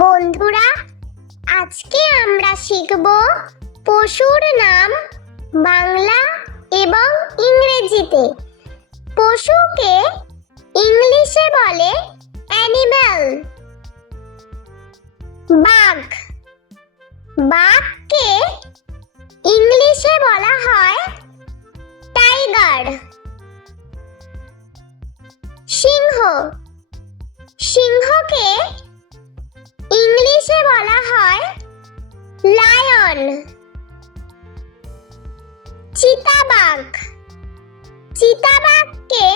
বন্ধুরা, আজকে আমরা শিখব পশুর নাম বাংলা এবং ইংরেজিতে। পশুকে ইংলিশে বলে অ্যানিম্যাল। বাঘ, বাঘকে ইংলিশে বলা হয় টাইগার। সিংহ, সিংহকে ইংলিশে বলা হয় লায়ন। চিতাবাঘ, চিতাবাঘকে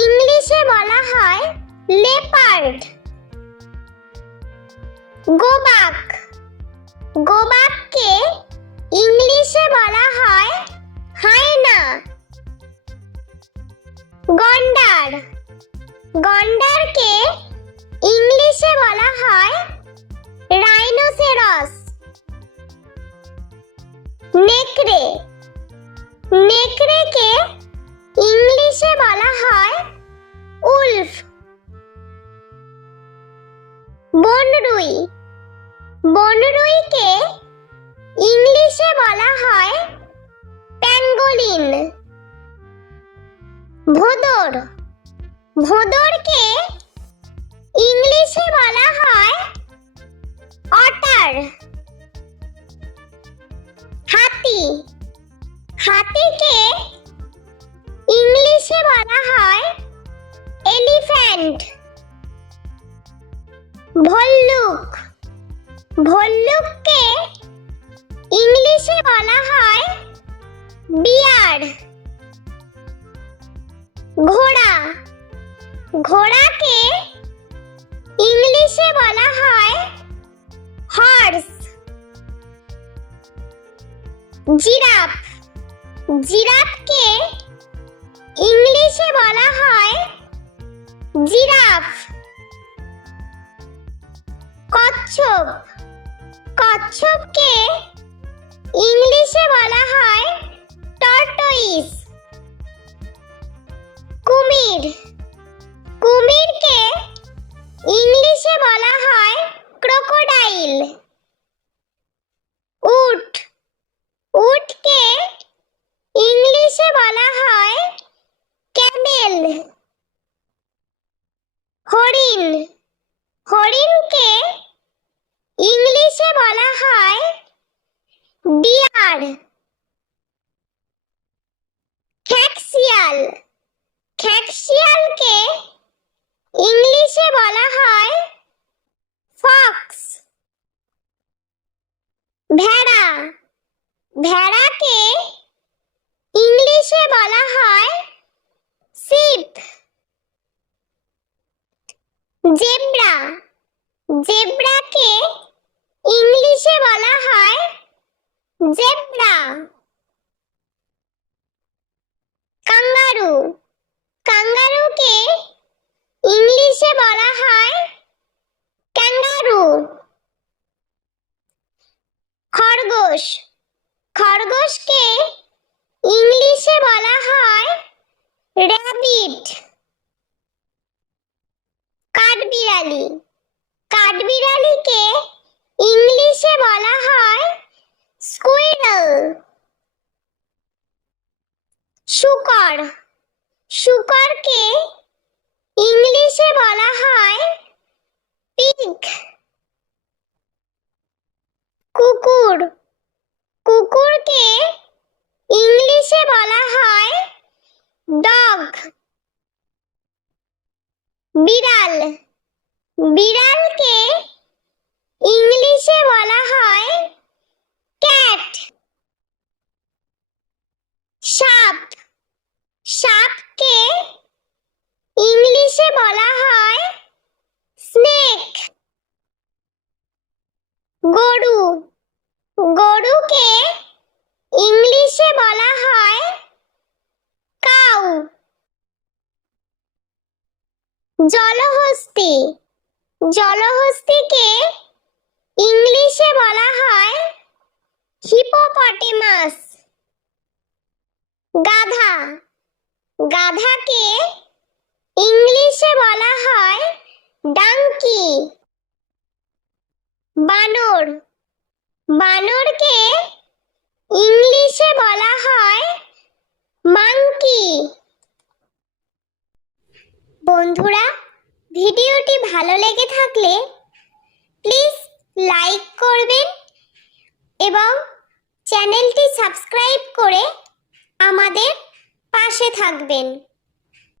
ইংলিশে বলা হয় লেপার্ড। গোবাক, গোবাককে ইংলিশে বলা হয় হায়না। গন্ডার, গন্ডারকে ইংলিশে বলা হয় রাইনোসেরস। নেকড়ে, নেকড়েকে ইংলিশে বলা হয় উলফ। বনরুই, বনরুইকে ইংলিশে বলা হয় প্যাঙ্গোলিন। ভোঁদর, ভোঁদরকে ইংলিশে বলা হয় অটার। হাতি, হাতিকে ইংলিশে বলা হয় এলিফ্যান্ট। ভল্লুক, ভল্লুককে ইংলিশে বলা হয় বিয়ার। ঘোড়া, ঘোড়াকে ইংলিশে বলা হয় হর্স। জিরাফ, জিরাফকে ইংলিশে বলা হয় জিরাফ। কচ্ছপ, কচ্ছপকে ইংলিশে বলা হয় টর্টয়েস। কুমির, কুমিরকে ইংলিশে বলা হয় ক্রোকোডাইল। উট, উটকে ইংলিশে বলা হয় ক্যামেল। হরিণ, হরিণকে ইংলিশে বলা হয় ডিয়ার। খ্যাঁকশিয়াল, খ্যাঁকশিয়ালকে ইংলিশে বলা হয় ফক্স। ভেড়া, ভেড়াকে ইংলিশে বলা হয় শিপ। জেব্রা, জেব্রাকে ইংলিশে বলা হয় জেব্রা। কাঙ্গারু, কাঙ্গারুকে ইংলিশে বলা হয় ক্যাঙ্গারু। খরগোশ, খরগোশকে ইংলিশে বলা হয় র‍্যাবিট। কাঠবিড়ালি, কাঠবিড়ালিকে ইংলিশে বলা হয় স্কুইরল। শূকর, শূকরকে ইংলিশে বলা হয় পিগ। কুকুর, কুকুরকে ইংলিশে বলা হয় ডগ। বিড়াল, বিড়ালকে ইংলিশে বলা হয় ক্যাট। সাপ, সাপকে ইংলিশে বলা হয় স্নেক। গরু, গরুকে ইংলিশে বলা হয় কাউ। জলহস্তী, জলহস্তীকে ইংলিশে বলা হয় হিপোপটেমাস। গাধা, গাধাকে ইংলিশে বলা হয় ডাঙ্কি। বানর। বানরকে ইংলিশে বলা হয় মাঙ্কি। বন্ধুরা, ভিডিওটি ভালো লেগে থাকলে প্লিজ লাইক করবেন এবং চ্যানেলটি সাবস্ক্রাইব করে আমাদের পাশে থাকবেন।